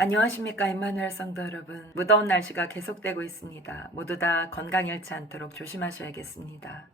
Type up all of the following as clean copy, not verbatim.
안녕하십니까, 임마누엘 성도 여러분. 무더운 날씨가 계속되고 있습니다. 모두 다 건강 잃지 않도록 조심하셔야겠습니다.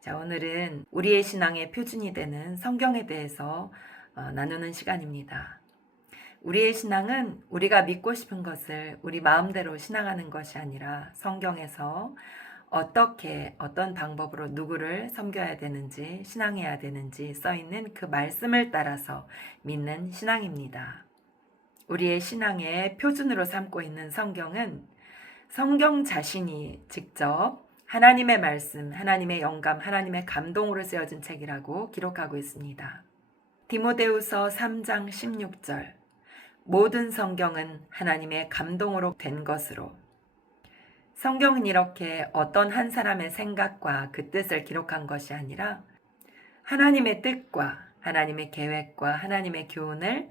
자, 오늘은 우리의 신앙의 표준이 되는 성경에 대해서 나누는 시간입니다. 우리의 신앙은 우리가 믿고 싶은 것을 우리 마음대로 신앙하는 것이 아니라 성경에서 어떻게 어떤 방법으로 누구를 섬겨야 되는지 신앙해야 되는지 써있는 그 말씀을 따라서 믿는 신앙입니다. 우리의 신앙의 표준으로 삼고 있는 성경은 성경 자신이 직접 하나님의 말씀, 하나님의 영감, 하나님의 감동으로 쓰여진 책이라고 기록하고 있습니다. 디모데후서 3장 16절 모든 성경은 하나님의 감동으로 된 것으로. 성경은 이렇게 어떤 한 사람의 생각과 그 뜻을 기록한 것이 아니라 하나님의 뜻과 하나님의 계획과 하나님의 교훈을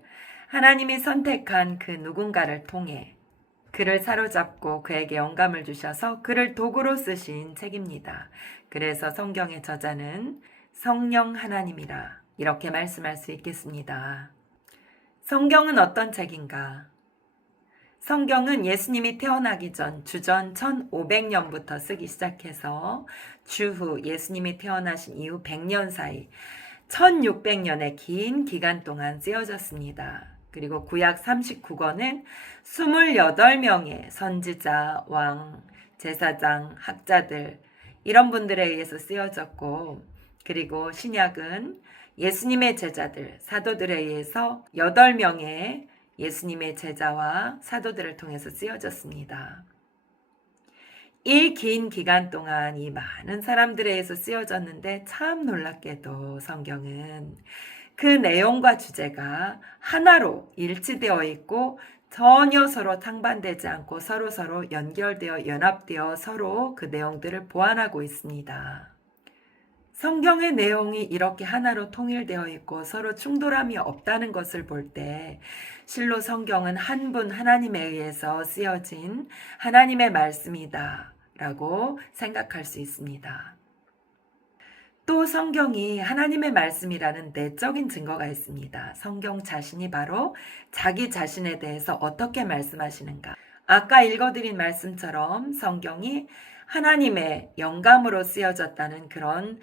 하나님이 선택한 그 누군가를 통해 그를 사로잡고 그에게 영감을 주셔서 그를 도구로 쓰신 책입니다. 그래서 성경의 저자는 성령 하나님이라 이렇게 말씀할 수 있겠습니다. 성경은 어떤 책인가? 성경은 예수님이 태어나기 전 주전 1500년부터 쓰기 시작해서 주후 예수님이 태어나신 이후 100년 사이 1600년의 긴 기간 동안 쓰여졌습니다. 그리고 구약 39권은 28명의 선지자, 왕, 제사장, 학자들 이런 분들에 의해서 쓰여졌고, 그리고 신약은 예수님의 제자들, 사도들에 의해서 8명의 예수님의 제자와 사도들을 통해서 쓰여졌습니다. 이 긴 기간 동안 이 많은 사람들에 의해서 쓰여졌는데 참 놀랍게도 성경은 그 내용과 주제가 하나로 일치되어 있고 전혀 서로 상반되지 않고 서로 연결되어 연합되어 서로 그 내용들을 보완하고 있습니다. 성경의 내용이 이렇게 하나로 통일되어 있고 서로 충돌함이 없다는 것을 볼 때 실로 성경은 한 분 하나님에 의해서 쓰여진 하나님의 말씀이다 라고 생각할 수 있습니다. 또 성경이 하나님의 말씀이라는 내적인 증거가 있습니다. 성경 자신이 바로 자기 자신에 대해서 어떻게 말씀하시는가. 아까 읽어드린 말씀처럼 성경이 하나님의 영감으로 쓰여졌다는 그런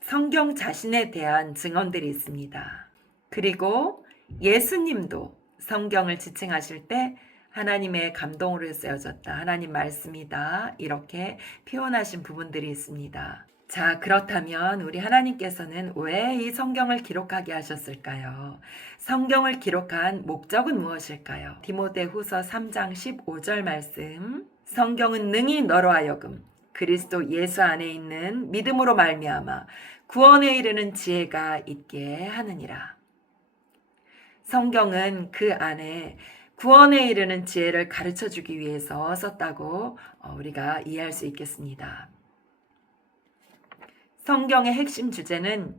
성경 자신에 대한 증언들이 있습니다. 그리고 예수님도 성경을 지칭하실 때 하나님의 감동으로 쓰여졌다. 하나님 말씀이다. 이렇게 표현하신 부분들이 있습니다. 자, 그렇다면 우리 하나님께서는 왜 이 성경을 기록하게 하셨을까요? 성경을 기록한 목적은 무엇일까요? 디모데후서 3장 15절 말씀. 성경은 능히 너로 하여금 그리스도 예수 안에 있는 믿음으로 말미암아 구원에 이르는 지혜가 있게 하느니라. 성경은 그 안에 구원에 이르는 지혜를 가르쳐 주기 위해서 썼다고 우리가 이해할 수 있겠습니다. 성경의 핵심 주제는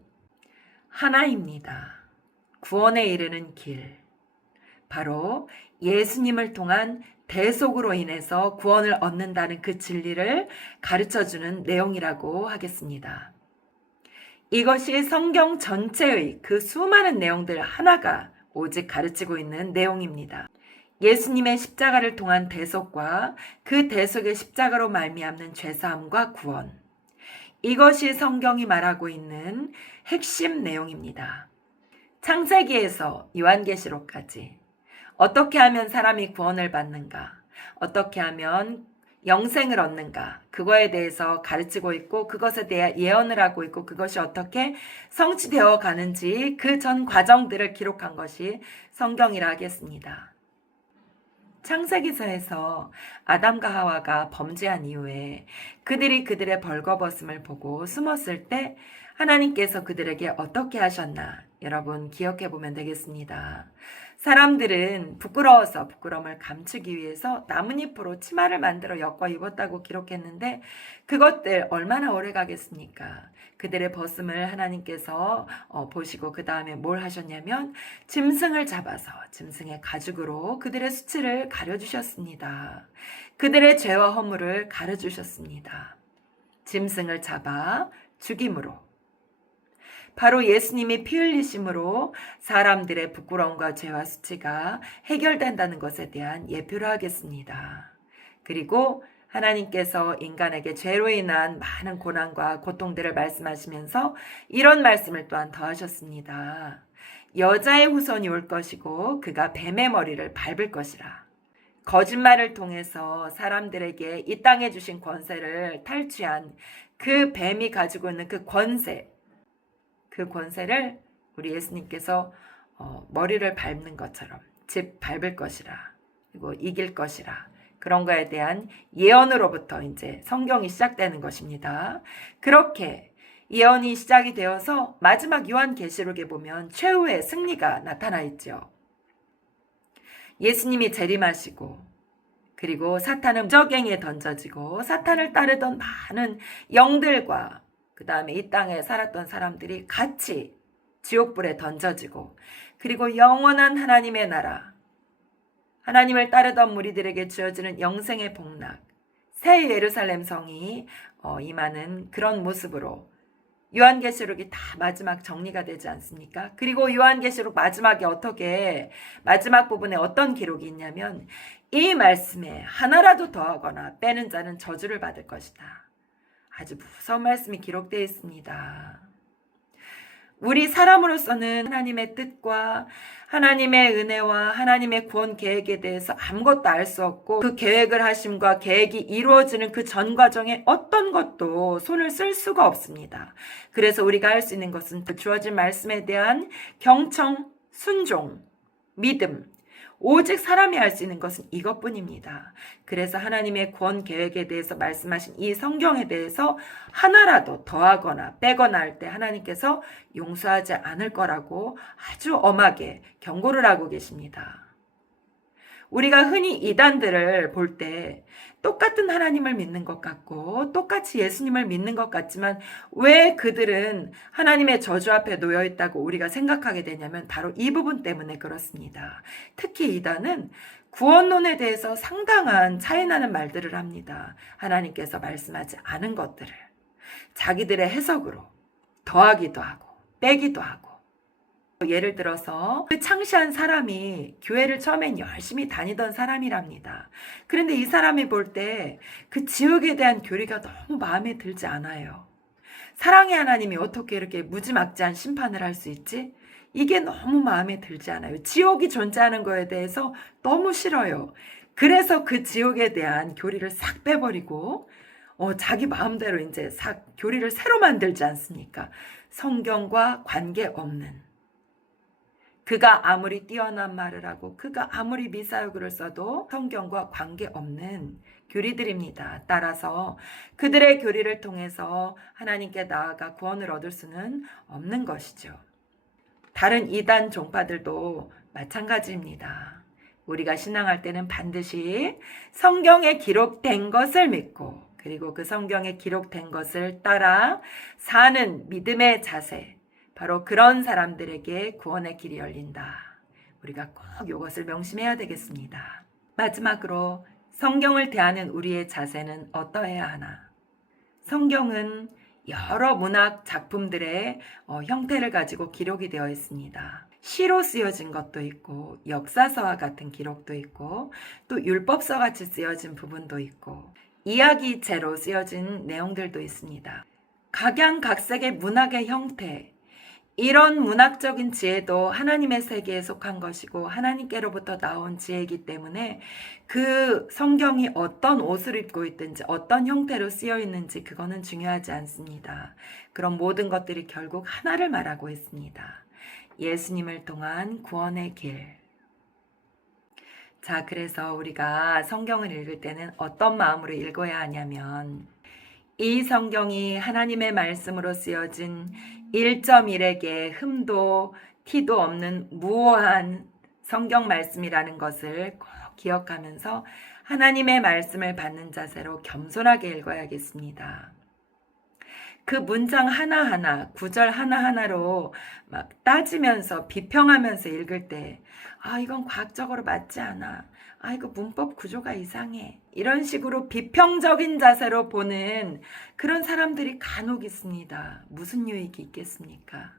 하나입니다. 구원에 이르는 길. 바로 예수님을 통한 대속으로 인해서 구원을 얻는다는 그 진리를 가르쳐주는 내용이라고 하겠습니다. 이것이 성경 전체의 그 수많은 내용들 하나가 오직 가르치고 있는 내용입니다. 예수님의 십자가를 통한 대속과 그 대속의 십자가로 말미암는 죄사함과 구원. 이것이 성경이 말하고 있는 핵심 내용입니다. 창세기에서 요한계시록까지 어떻게 하면 사람이 구원을 받는가, 어떻게 하면 영생을 얻는가, 그거에 대해서 가르치고 있고 그것에 대해 예언을 하고 있고 그것이 어떻게 성취되어 가는지 그 전 과정들을 기록한 것이 성경이라 하겠습니다. 창세기서에서 아담과 하와가 범죄한 이후에 그들이 그들의 벌거벗음을 보고 숨었을 때 하나님께서 그들에게 어떻게 하셨나 여러분 기억해 보면 되겠습니다. 사람들은 부끄러워서 부끄러움을 감추기 위해서 나뭇잎으로 치마를 만들어 엮어 입었다고 기록했는데 그것들 얼마나 오래 가겠습니까? 그들의 벗음을 하나님께서 보시고 그 다음에 뭘 하셨냐면 짐승을 잡아서 짐승의 가죽으로 그들의 수치를 가려주셨습니다. 그들의 죄와 허물을 가려주셨습니다. 짐승을 잡아 죽임으로 바로 예수님이 피 흘리심으로 사람들의 부끄러움과 죄와 수치가 해결된다는 것에 대한 예표를 하겠습니다. 그리고 하나님께서 인간에게 죄로 인한 많은 고난과 고통들을 말씀하시면서 이런 말씀을 또한 더하셨습니다. 여자의 후손이 올 것이고 그가 뱀의 머리를 밟을 것이라. 거짓말을 통해서 사람들에게 이 땅에 주신 권세를 탈취한 그 뱀이 가지고 있는 그 권세를 우리 예수님께서 머리를 밟는 것처럼 즉 밟을 것이라. 그리고 이길 것이라. 그런 거에 대한 예언으로부터 이제 성경이 시작되는 것입니다. 그렇게 예언이 시작이 되어서 마지막 요한계시록에 보면 최후의 승리가 나타나 있죠. 예수님이 재림하시고 그리고 사탄은 무저갱이에 던져지고 사탄을 따르던 많은 영들과 그 다음에 이 땅에 살았던 사람들이 같이 지옥불에 던져지고 그리고 영원한 하나님의 나라 하나님을 따르던 무리들에게 주어지는 영생의 복락 새 예루살렘 성이 임하는 그런 모습으로 요한계시록이 다 마지막 정리가 되지 않습니까? 그리고 요한계시록 마지막에 마지막 부분에 어떤 기록이 있냐면 이 말씀에 하나라도 더하거나 빼는 자는 저주를 받을 것이다. 아주 무서운 말씀이 기록되어 있습니다. 우리 사람으로서는 하나님의 뜻과 하나님의 은혜와 하나님의 구원 계획에 대해서 아무것도 알 수 없고 그 계획을 하심과 계획이 이루어지는 그 전 과정에 어떤 것도 손을 쓸 수가 없습니다. 그래서 우리가 할 수 있는 것은 그 주어진 말씀에 대한 경청, 순종, 믿음, 오직 사람이 할 수 있는 것은 이것뿐입니다. 그래서 하나님의 구원 계획에 대해서 말씀하신 이 성경에 대해서 하나라도 더하거나 빼거나 할 때 하나님께서 용서하지 않을 거라고 아주 엄하게 경고를 하고 계십니다. 우리가 흔히 이단들을 볼 때 똑같은 하나님을 믿는 것 같고 똑같이 예수님을 믿는 것 같지만 왜 그들은 하나님의 저주 앞에 놓여 있다고 우리가 생각하게 되냐면 바로 이 부분 때문에 그렇습니다. 특히 이단은 구원론에 대해서 상당한 차이나는 말들을 합니다. 하나님께서 말씀하지 않은 것들을 자기들의 해석으로 더하기도 하고 빼기도 하고 예를 들어서 그 창시한 사람이 교회를 처음엔 열심히 다니던 사람이랍니다. 그런데 이 사람이 볼 때 그 지옥에 대한 교리가 너무 마음에 들지 않아요. 사랑의 하나님이 어떻게 이렇게 무지막지한 심판을 할 수 있지? 이게 너무 마음에 들지 않아요. 지옥이 존재하는 거에 대해서 너무 싫어요. 그래서 그 지옥에 대한 교리를 싹 빼버리고 자기 마음대로 이제 싹 교리를 새로 만들지 않습니까? 성경과 관계없는 그가 아무리 뛰어난 말을 하고 그가 아무리 미사여구를 써도 성경과 관계없는 교리들입니다. 따라서 그들의 교리를 통해서 하나님께 나아가 구원을 얻을 수는 없는 것이죠. 다른 이단 종파들도 마찬가지입니다. 우리가 신앙할 때는 반드시 성경에 기록된 것을 믿고 그리고 그 성경에 기록된 것을 따라 사는 믿음의 자세 바로 그런 사람들에게 구원의 길이 열린다. 우리가 꼭 이것을 명심해야 되겠습니다. 마지막으로 성경을 대하는 우리의 자세는 어떠해야 하나? 성경은 여러 문학 작품들의 형태를 가지고 기록이 되어 있습니다. 시로 쓰여진 것도 있고 역사서와 같은 기록도 있고 또 율법서 같이 쓰여진 부분도 있고 이야기체로 쓰여진 내용들도 있습니다. 각양각색의 문학의 형태 이런 문학적인 지혜도 하나님의 세계에 속한 것이고 하나님께로부터 나온 지혜이기 때문에 그 성경이 어떤 옷을 입고 있든지 어떤 형태로 쓰여 있는지 그거는 중요하지 않습니다. 그런 모든 것들이 결국 하나를 말하고 있습니다. 예수님을 통한 구원의 길. 자, 그래서 우리가 성경을 읽을 때는 어떤 마음으로 읽어야 하냐면 이 성경이 하나님의 말씀으로 쓰여진 1.1에게 흠도 티도 없는 무오한 성경 말씀이라는 것을 꼭 기억하면서 하나님의 말씀을 받는 자세로 겸손하게 읽어야겠습니다. 그 문장 하나하나, 구절 하나하나로 막 따지면서 비평하면서 읽을 때, 아, 이건 과학적으로 맞지 않아. 아, 이거 문법 구조가 이상해. 이런 식으로 비평적인 자세로 보는 그런 사람들이 간혹 있습니다. 무슨 유익이 있겠습니까?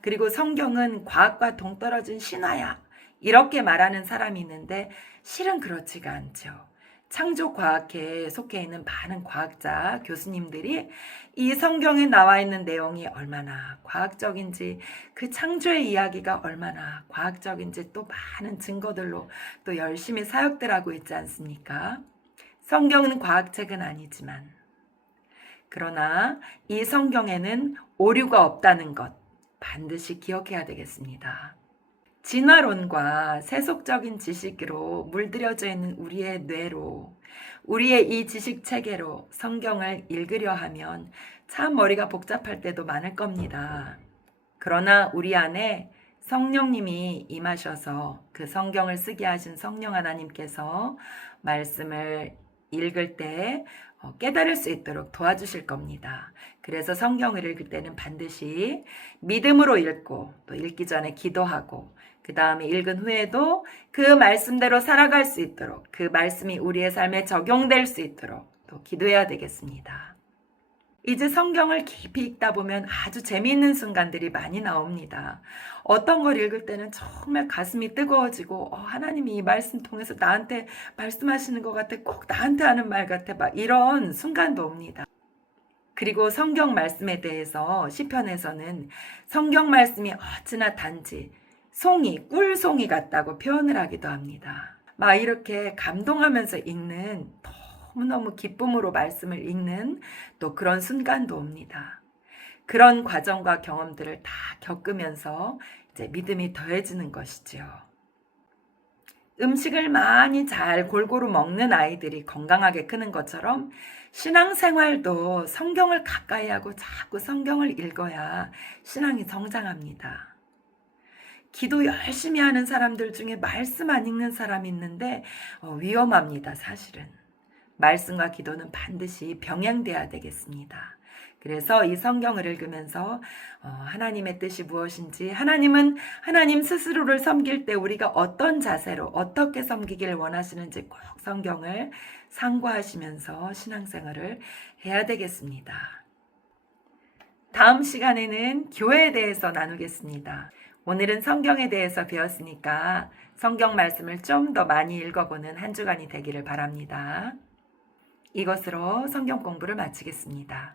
그리고 성경은 과학과 동떨어진 신화야. 이렇게 말하는 사람이 있는데 실은 그렇지가 않죠. 창조과학회에 속해 있는 많은 과학자, 교수님들이 이 성경에 나와 있는 내용이 얼마나 과학적인지, 그 창조의 이야기가 얼마나 과학적인지 또 많은 증거들로 또 열심히 사역들 하고 있지 않습니까? 성경은 과학책은 아니지만, 그러나 이 성경에는 오류가 없다는 것 반드시 기억해야 되겠습니다. 진화론과 세속적인 지식으로 물들여져 있는 우리의 뇌로, 우리의 이 지식 체계로 성경을 읽으려 하면 참 머리가 복잡할 때도 많을 겁니다. 그러나 우리 안에 성령님이 임하셔서 그 성경을 쓰게 하신 성령 하나님께서 말씀을 읽을 때 깨달을 수 있도록 도와주실 겁니다. 그래서 성경을 읽을 때는 반드시 믿음으로 읽고, 또 읽기 전에 기도하고, 그 다음에 읽은 후에도 그 말씀대로 살아갈 수 있도록, 그 말씀이 우리의 삶에 적용될 수 있도록 또 기도해야 되겠습니다. 이제 성경을 깊이 읽다 보면 아주 재미있는 순간들이 많이 나옵니다. 어떤 걸 읽을 때는 정말 가슴이 뜨거워지고, 하나님이 이 말씀 통해서 나한테 말씀하시는 것 같아, 꼭 나한테 하는 말 같아, 막 이런 순간도 옵니다. 그리고 성경 말씀에 대해서 시편에서는 성경 말씀이 어찌나 단지 송이, 꿀송이 같다고 표현을 하기도 합니다. 막 이렇게 감동하면서 읽는, 너무너무 기쁨으로 말씀을 읽는 또 그런 순간도 옵니다. 그런 과정과 경험들을 다 겪으면서 이제 믿음이 더해지는 것이죠. 음식을 많이 잘 골고루 먹는 아이들이 건강하게 크는 것처럼 신앙생활도 성경을 가까이 하고 자꾸 성경을 읽어야 신앙이 성장합니다. 기도 열심히 하는 사람들 중에 말씀 안 읽는 사람이 있는데 위험합니다, 사실은. 말씀과 기도는 반드시 병행돼야 되겠습니다. 그래서 이 성경을 읽으면서 하나님의 뜻이 무엇인지, 하나님은 하나님 스스로를 섬길 때 우리가 어떤 자세로 어떻게 섬기길 원하시는지 꼭 성경을 상고하시면서 신앙생활을 해야 되겠습니다. 다음 시간에는 교회에 대해서 나누겠습니다. 오늘은 성경에 대해서 배웠으니까 성경 말씀을 좀 더 많이 읽어보는 한 주간이 되기를 바랍니다. 이것으로 성경 공부를 마치겠습니다.